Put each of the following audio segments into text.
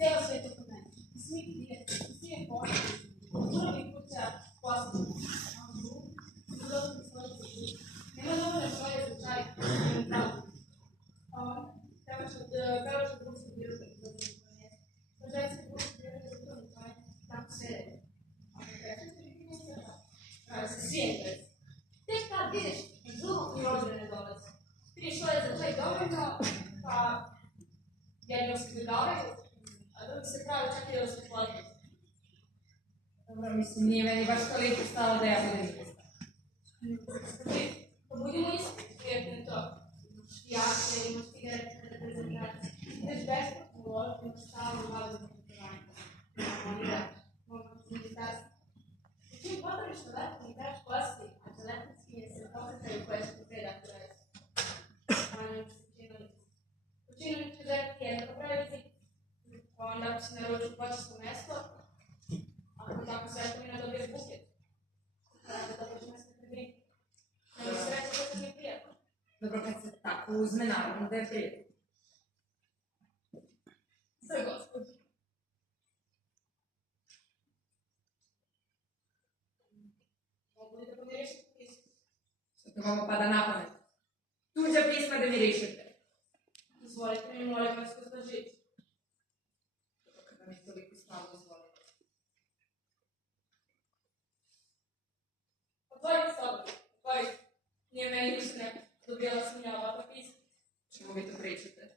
Cijelo svijet oko mene. Svi je pošli. Drugi kuća posljedno. Nema dovoljno svoje slučaje. Beločko društvo bilo što je bilo. Ženski društvo bilo što je bilo. Tako se je. Se svijem bez. Tek kad vidiš iz drugog i rođene ne dolazi. Prišlo je za čaj dovoljno, pa jednog se gledavaju, a drugi se pravi čak i da se plati. Dobro, mislim, nije meni baš toliko stalo da ja budem izvesta. Pa budimo isti, prijetno to. Imaš pijače, imaš cigarete, reprezentacije. Ideš besplatno u ložu, imaš stavno u vladu za putovanje. Oni daš, možda ti ministarstvo. Čim potraviš na lepo i daš kosti, a telefonski je se pokretaju koje su potreda koje su. Manjom se činilice. U činiličku želiti jedno popraviti, pa onda ako si naruču počesto mesto, ako tako svetovina dobiješ buket. Kada dobiješ mesto pred njim. Nema sreća da se nije prijatno. Dobro, kad se tako uzme, naravno da je prijatno. Sve gospodi. Mogu li da pomirišete pismo? Što to vama pada na pamet? Tuđa pisma da mirišete. Izvolite mi, molim vas, kroz žicu. Kada mi toliko stalo izvolite. Otvorite sobu, otvorite. Nije meni ništa neko. Dobijala sam ja ovakva pisma. Čemu vi to pričate?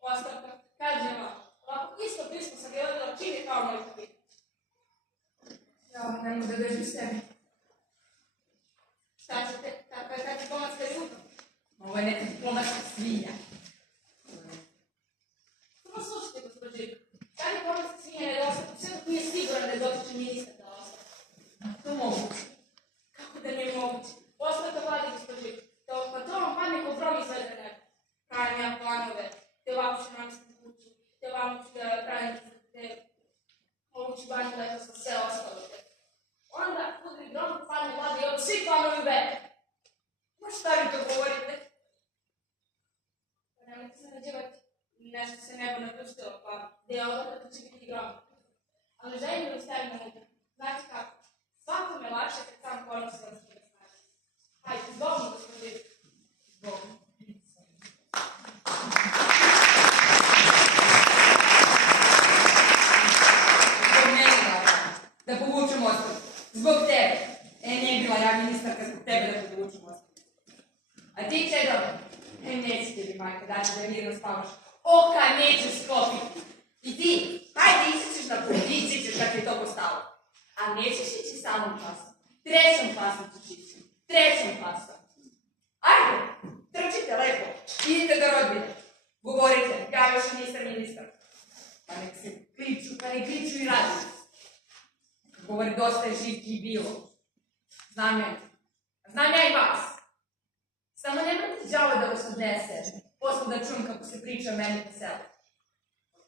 Ostavka, kažem vam, ovako isto pismo sam gledala čim je kao moj papir. Ja, nemoj da dođu sebi. Šta ćete? Kakva je ta diplomatska ljubav? Ovo je neka diplomatska svinja. Samo slušajte, gospođi. Ta diplomatska svinja ne dostati, sve dok nije siguran da je dotični ministar da ostane. To moguće. Kako da nije moguće? Ostavka vladi, gospođi. Pa to vam padne kod drogi izvede nebo. Pravim ja planove, te ovako ću namestiti kuću, te ovako ću da pravim te ovu ću banju lepo sa sve ostalo. Onda udri drogu, padne vladi i ovo svi planovi u veku. Ma šta vi to govorite? Pa nemojte se nađevati. Nešto se nebo napustilo, pa deo ovoga će biti grom. Ali želim da vi stavim na umu. Znate kako? Svako me lakše kad sam ponosi da se ne snaži. Hajde, zbogom gospodin. Zbogom. Zbog mene, da povučem ostavku. Zbog tebe. Nije bila ja ministarka zbog tebe da povučem ostavku. A ti, Čedo, neće ti bi majka dati da mirno spavaš. Oka nećeš sklopiti. I ti, hajde ići na put, ići ćeš kad ti je to postalo. A nećeš ići samom klasom. Trećom klasom ćeš ići. Trećom klasom. Ajde, trčite lepo. Idite do rodbine. Govorite, ja još nisam ministar. Pa nek se kliču, pa nek kliču i raduju. Govori, dosta je živki bilo. Znam ja. Znam ja i vas. Samo nemojte đavo da vas odnese. Posle da čujem kako se priča o meni po selu.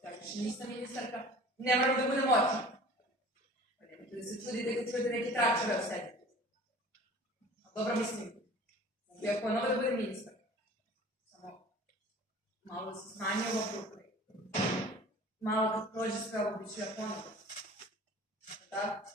Ja više nisam ministarka. Ne moram da budem očin. Pa nemojte da se čudite kad čujete neke tračeve o sebi. A dobro mislim. Mogu ja ponovo da budem ministar. Samo malo da se smanji ovo krupno. Malo kad prođe sve ovo, bit ću ja ponovo. Da?